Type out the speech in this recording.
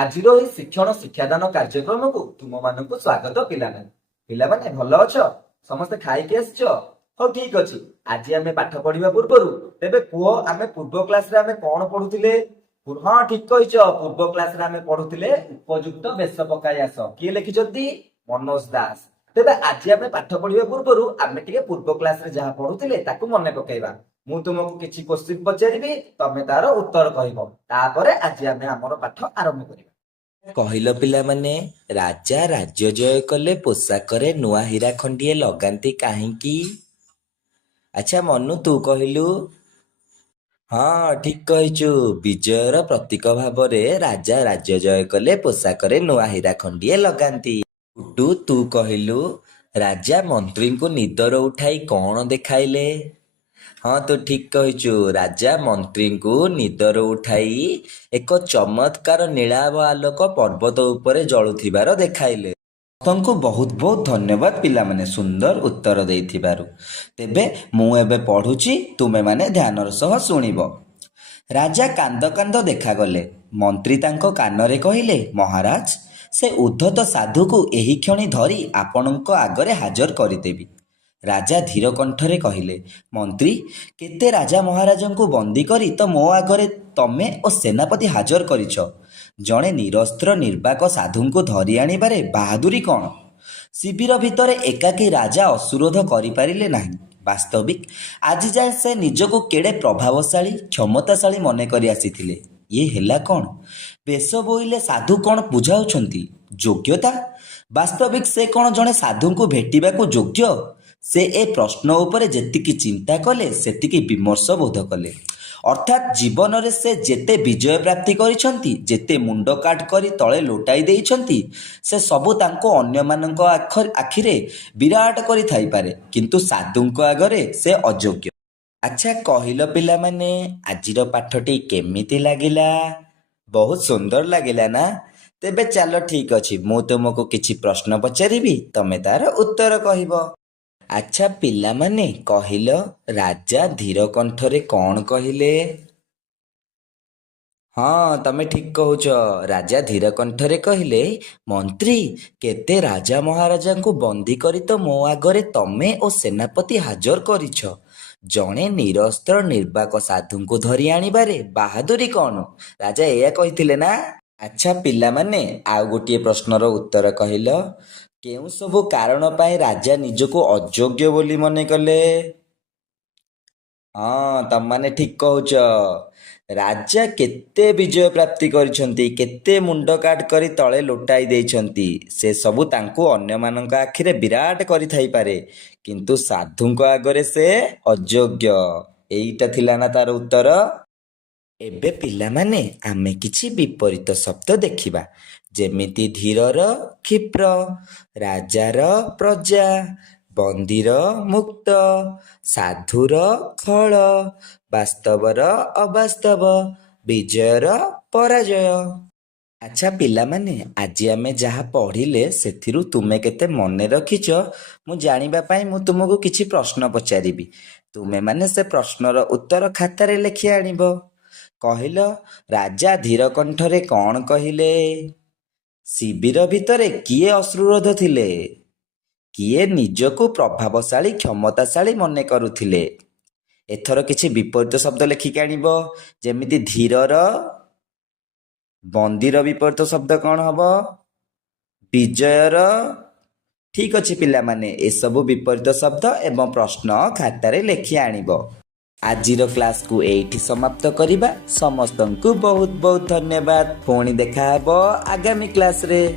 ଆଜିର ଏହି ଶିକ୍ଷଣ ଶିକ୍ଷାଦାନ କାର୍ଯ୍ୟକ୍ରମକୁ ତୁମମାନଙ୍କୁ ସ୍ୱାଗତ ପିଲାମାନେ। ପିଲାମାନେ ଭଲ ଅଛ? ସମସ୍ତେ ଖାଇକି ଆସିଛ? ହଉ ଠିକ ଅଛି। ଆଜି ଆମେ ପାଠ ପଢିବା ପୂର୍ବରୁ ତେବେ କୁହ ଆମେ ପୂର୍ବ କ୍ଲାସରେ ଆମେ କଣ ପଢୁଥିଲେ? ହଁ ଠିକ କହିଛ, ପୂର୍ବ କ୍ଲାସରେ ଆମେ ପଢୁଥିଲେ ଉପଯୁକ୍ତ ବେଶ ପକାଇ ଆସ। କିଏ ଲେଖିଛନ୍ତି? ମନୋଜ ଦାସ। ତେବେ ଆଜି ଆମେ ପାଠ ପଢିବା ପୂର୍ବରୁ ଆମେ ଟିକେ ପୂର୍ବ କ୍ଲାସରେ ଯାହା ପଢୁଥିଲେ ତାକୁ ମନେ ପକେଇବା। ମୁଁ ତୁମକୁ କିଛି କ୍ୱେଶ୍ଚିନ୍ ପଚାରିବି, ତମେ ତାର ଉତ୍ତର କହିବ। ତାପରେ ଆଜି ଆମେ ଆମର ପାଠ ଆରମ୍ଭ କରିବା। କହିଲ ପିଲାମାନେ, ରାଜା ରାଜ୍ୟ ଜୟ କଲେ ପୋଷାକରେ ନୂଆ ହୀରା ଖଣ୍ଡିଏ ଲଗାନ୍ତି କାହିଁକି? ଆଚ୍ଛା ମନୁ, ତୁ କହିଲୁ। ହଁ ଠିକ କହିଛୁ। ବିଜୟର ପ୍ରତୀକ ଭାବରେ ରାଜା ରାଜ୍ୟ ଜୟ କଲେ ପୋଷାକରେ ନୂଆ ହୀରା ଖଣ୍ଡିଏ ଲଗାନ୍ତି। ଟୁଟୁ, ତୁ କହିଲୁ। ରାଜା ମନ୍ତ୍ରୀଙ୍କୁ ନିଦର ଉଠାଇ କଣ ଦେଖାଇଲେ? ହଁ ତୁ ଠିକ କହିଛୁ। ରାଜା ମନ୍ତ୍ରୀଙ୍କୁ ନିଦର ଉଠାଇ ଏକ ଚମତ୍କାର ନୀଳାଭ ଆଲୋକ ପର୍ବତ ଉପରେ ଜଳୁଥିବାର ଦେଖାଇଲେ। ସମସ୍ତଙ୍କୁ ବହୁତ ବହୁତ ଧନ୍ୟବାଦ ପିଲାମାନେ, ସୁନ୍ଦର ଉତ୍ତର ଦେଇଥିବାରୁ। ତେବେ ମୁଁ ଏବେ ପଢୁଛି, ତୁମେମାନେ ଧ୍ୟାନର ସହ ଶୁଣିବ। ରାଜା କାନ୍ଦ କାନ୍ଦ ଦେଖାଗଲେ। ମନ୍ତ୍ରୀ ତାଙ୍କ କାନରେ କହିଲେ, ମହାରାଜ, ସେ ଉଦ୍ଧତ ସାଧୁକୁ ଏହି କ୍ଷଣି ଧରି ଆପଣଙ୍କ ଆଗରେ ହାଜର କରିଦେବି। ରାଜା ଧୀର କଣ୍ଠରେ କହିଲେ, ମନ୍ତ୍ରୀ, କେତେ ରାଜା ମହାରାଜଙ୍କୁ ବନ୍ଦୀ କରି ତ ମୋ ଆଗରେ ତମେ ଓ ସେନାପତି ହାଜର କରିଛ। ଜଣେ ନିରସ୍ତ୍ର ନିର୍ବାକ ସାଧୁଙ୍କୁ ଧରି ଆଣିବାରେ ବାହାଦୁରୀ କ'ଣ? ଶିବିର ଭିତରେ ଏକାକୀ ରାଜା ଅସୁରୋଧ କରିପାରିଲେ ନାହିଁ। ବାସ୍ତବିକ ଆଜି ଯାଏ ସେ ନିଜକୁ କେଡ଼େ ପ୍ରଭାବଶାଳୀ କ୍ଷମତାଶାଳୀ ମନେ କରି ଆସିଥିଲେ। ଇଏ ହେଲା କ'ଣ? ବେଶ ବୋଇଲେ ସାଧୁ କ'ଣ ବୁଝାଉଛନ୍ତି? ଯୋଗ୍ୟତା? ବାସ୍ତବିକ ସେ କ'ଣ ଜଣେ ସାଧୁଙ୍କୁ ଭେଟିବାକୁ ଯୋଗ୍ୟ? ସେ ଏ ପ୍ରଶ୍ନ ଉପରେ ଯେତିକି ଚିନ୍ତା କଲେ ସେତିକି ବିମର୍ଷ ବୋଧ କଲେ। ଅର୍ଥାତ୍ ଜୀବନରେ ସେ ଯେତେ ବିଜୟ ପ୍ରାପ୍ତି କରିଛନ୍ତି, ଯେତେ ମୁଣ୍ଡ କାଟ କରି ତଳେ ଲୋଟାଇ ଦେଇଛନ୍ତି, ସେ ସବୁ ତାଙ୍କୁ ଅନ୍ୟମାନଙ୍କ ଆଖିରେ ବିରାଟ କରି ଥାଇପାରେ, କିନ୍ତୁ ସାଧୁଙ୍କ ଆଗରେ ସେ ଅଯୋଗ୍ୟ। ଆଚ୍ଛା କହିଲ ପିଲାମାନେ, ଆଜିର ପାଠଟି କେମିତି ଲାଗିଲା? ବହୁତ ସୁନ୍ଦର ଲାଗିଲା ନା? ତେବେ ଚାଲ ଠିକ ଅଛି, ମୁଁ ତୁମକୁ କିଛି ପ୍ରଶ୍ନ ପଚାରିବି, ତମେ ତାର ଉତ୍ତର କହିବ। ଆଚ୍ଛା ପିଲାମାନେ, କହିଲ ରାଜା ଧୀର କଣ୍ଠରେ କଣ କହିଲେ? ହଁ ତମେ ଠିକ କହୁଛ। ରାଜା ଧୀର କଣ୍ଠରେ କହିଲେ, ମନ୍ତ୍ରୀ, କେତେ ରାଜା ମହାରାଜାଙ୍କୁ ବନ୍ଦୀ କରି ତ ମୋ ଆଗରେ ତମେ ଓ ସେନାପତି ହାଜର କରିଛ। ଜଣେ ନିରସ୍ତ୍ର ନିର୍ବାକ ସାଧୁଙ୍କୁ ଧରି ଆଣିବାରେ ବାହାଦୁରୀ କ'ଣ? ରାଜା ଏଇଆ କହିଥିଲେ ନା? ଆଚ୍ଛା ପିଲାମାନେ, ଆଉ ଗୋଟିଏ ପ୍ରଶ୍ନର ଉତ୍ତର କହିଲ। କେଉଁ ସବୁ କାରଣ ପାଇଁ ରାଜା ନିଜକୁ ଅଯୋଗ୍ୟ ବୋଲି ମନେ କଲେ? ହଁ ତମମାନେ ଠିକ କହୁଛ। ରାଜା କେତେ ବିଜୟ ପ୍ରାପ୍ତି କରିଛନ୍ତି, କେତେ ମୁଣ୍ଡ କାଟ କରି ତଳେ ଲୋଟାଇ ଦେଇଛନ୍ତି, ସେ ସବୁ ତାଙ୍କୁ ଅନ୍ୟମାନଙ୍କ ଆଖିରେ ବିରାଟ କରିଥାଇପାରେ, କିନ୍ତୁ ସାଧୁଙ୍କ ଆଗରେ ସେ ଅଯୋଗ୍ୟ। ଏଇଟା ଥିଲା ନା ତାର ଉତ୍ତର? ଏବେ ପିଲାମାନେ ଆମେ କିଛି ବିପରୀତ ଶବ୍ଦ ଦେଖିବା, ଯେମିତି ଧୀରର କ୍ଷିପ୍ର, ରାଜାର ପ୍ରଜା, ବନ୍ଦୀର ମୁକ୍ତ, ସାଧୁର ଖଳ, ବାସ୍ତବର ଅବାସ୍ତବ, ବିଜୟର ପରାଜୟ। ଆଚ୍ଛା ପିଲାମାନେ, ଆଜି ଆମେ ଯାହା ପଢିଲେ ସେଥିରୁ ତୁମେ କେତେ ମନେ ରଖିଛ ମୁଁ ଜାଣିବା ପାଇଁ ମୁଁ ତୁମକୁ କିଛି ପ୍ରଶ୍ନ ପଚାରିବି। ତୁମେମାନେ ସେ ପ୍ରଶ୍ନର ଉତ୍ତର ଖାତାରେ ଲେଖି ଆଣିବ। କହିଲ, ରାଜା ଧୀର କଣ୍ଠରେ କଣ କହିଲେ? ଶିବିର ଭିତରେ କିଏ ଅଶ୍ରୁରୋଧ ଥିଲେ? କିଏ ନିଜକୁ ପ୍ରଭାବଶାଳୀ କ୍ଷମତାଶାଳୀ ମନେ କରୁଥିଲେ? ଏଥର କିଛି ବିପରୀତ ଶବ୍ଦ ଲେଖିକି ଆଣିବ, ଯେମିତି ଧୀରର, ବନ୍ଦୀର ବିପରୀତ ଶବ୍ଦ କ'ଣ ହବ? ବିଜୟର। ଠିକ ଅଛି ପିଲାମାନେ, ଏସବୁ ବିପରୀତ ଶବ୍ଦ ଏବଂ ପ୍ରଶ୍ନ ଖାତାରେ ଲେଖି ଆଣିବ। ଆଜିର କ୍ଲାସକୁ ଏଇଠି ସମାପ୍ତ କରିବା। ସମସ୍ତଙ୍କୁ ବହୁତ ବହୁତ ଧନ୍ୟବାଦ। ପୁଣି ଦେଖା ହେବ ଆଗାମୀ କ୍ଲାସରେ।